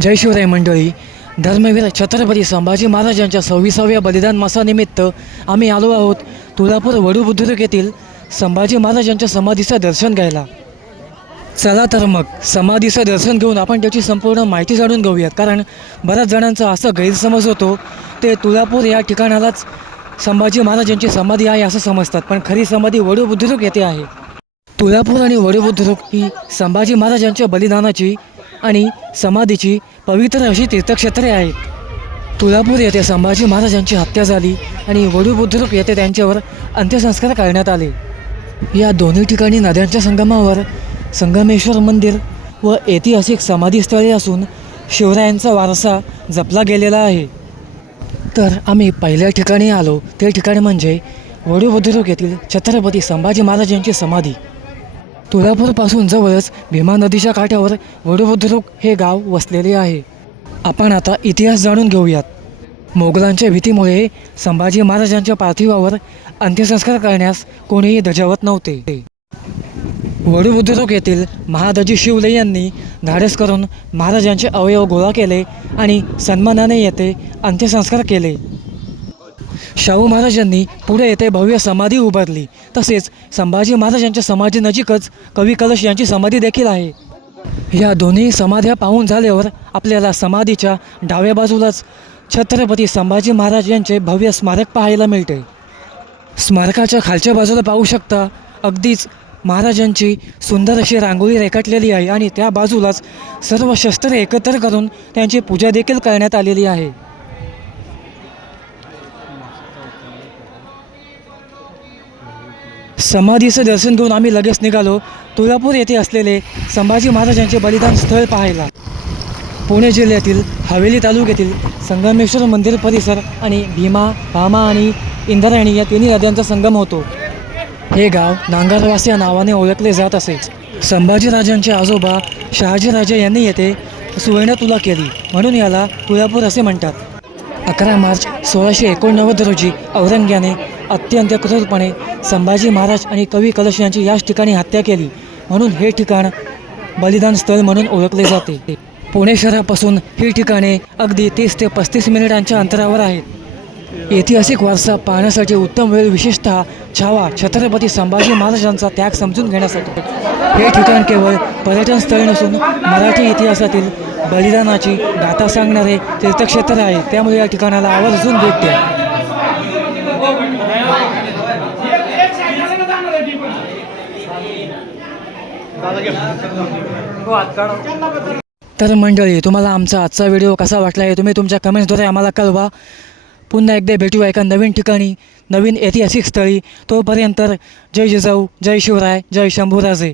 जय शिवराय मंडळी. धर्मवीर छत्रपती संभाजी महाराजांच्या 26व्या बलिदान मासानिमित्त आम्ही आलो आहोत तुळजापूर वडू बुद्रुक येथील संभाजी महाराजांच्या समाधीचं दर्शन घ्यायला. चला तर मग समाधीचं दर्शन घेऊन आपण त्याची संपूर्ण माहिती जाणून घेऊयात. कारण बऱ्याच जणांचा असा गैरसमज होतो ते तुळजापूर या ठिकाणालाच संभाजी महाराजांची समाधी आहे असं समजतात, पण खरी समाधी वडू बुद्रुक येथे आहे. तुळजापूर आणि वडू बुद्रुक ही संभाजी महाराजांच्या बलिदानाची आणि समाधीची पवित्र अशी तीर्थक्षेत्रे आहेत. तुळजापूर येथे संभाजी महाराजांची हत्या झाली आणि वडू बुद्रुक येथे त्यांच्यावर अंत्यसंस्कार करण्यात आले. या दोन्ही ठिकाणी नद्यांच्या संगमावर संगमेश्वर मंदिर व ऐतिहासिक समाधीस्थळे असून शिवरायांचा वारसा जपला गेलेला आहे. तर आम्ही पहिल्या ठिकाणी आलो ते ठिकाण म्हणजे वडू बुद्रुक येथील छत्रपती संभाजी महाराजांची समाधी. तुळजापूरपासून जवळच भीमा नदीच्या काठावर वडू बुद्रुक हे गाव वसलेले आहे. आपण आता इतिहास जाणून घेऊयात. मोगलांच्या भीतीमुळे संभाजी महाराजांच्या पार्थिवावर अंत्यसंस्कार करण्यास कोणीही धजावत नव्हते. वडू बुद्रुक येथील महादजी शिवले यांनी धाडस करून महाराजांचे अवयव गोळा केले आणि सन्मानाने येथे अंत्यसंस्कार केले. शाहू महाराजांनी पुढे येथे भव्य समाधी उभारली. तसेच संभाजी महाराजांच्या समाधीनजीकच कवी कलश यांची समाधी देखील आहे. या दोन्ही समाध्या पाहून झाल्यावर आपल्याला समाधीच्या डाव्या बाजूलाच छत्रपती संभाजी महाराज यांचे भव्य स्मारक पाहायला मिळते. स्मारकाच्या खालच्या बाजूला पाहू शकता अगदीच महाराजांची सुंदर अशी रांगोळी रेखाटलेली आहे आणि त्या बाजूलाच सर्व शस्त्रे एकत्र करून त्यांची पूजा देखील करण्यात आलेली आहे. समाधीचं दर्शन घेऊन आम्ही लगेच निघालो तुळजापूर येथे असलेले संभाजी महाराजांचे बलिदान स्थळ पाहायला. पुणे जिल्ह्यातील हवेली तालुक्यातील संगमेश्वर मंदिर परिसर आणि भीमा, भामा आणि इंद्रायणी या तिन्ही नद्यांचा संगम होतो. हे गाव नांगरवास या नावाने ओळखले जात असे. संभाजीराजांचे आजोबा शहाजीराजे यांनी येथे सुवर्णतुला केली म्हणून याला तुळजापूर असे म्हणतात. 11 मार्च 1689 रोजी औरंग्याने अत्यंत क्रूरपणे संभाजी महाराज आणि कवी कलश यांची याच ठिकाणी हत्या केली म्हणून हे ठिकाण बलिदान स्थळ म्हणून ओळखले जाते. पुणे शहरापासून ही ठिकाणे अगदी 30 ते 35 मिनिटांच्या अंतरावर आहेत. ऐतिहासिक वारसा पाहण्यासाठी उत्तम वेळ, विशेषतः छावा छत्रपती संभाजी महाराजांचा त्याग समजून घेण्यासाठी. हे ठिकाण केवळ पर्यटन स्थळ नसून मराठी इतिहासातील बलिदानाची गाथा सांगणारे तीर्थक्षेत्र आहे. त्यामुळे या ठिकाणाला आवर्जून भेट द्या. तर मंडळी, तुम्हाला आमचा आजचा व्हिडिओ कसा वाटला हे तुम्ही तुमच्या कमेंट्सद्वारे आम्हाला कळवा. पुन्हा एकदा भेटूया एका नवीन ठिकाणी, नवीन ऐतिहासिक स्थळी. तोपर्यंत जय जिजाऊ, जय शिवराय, जय शंभूराजे.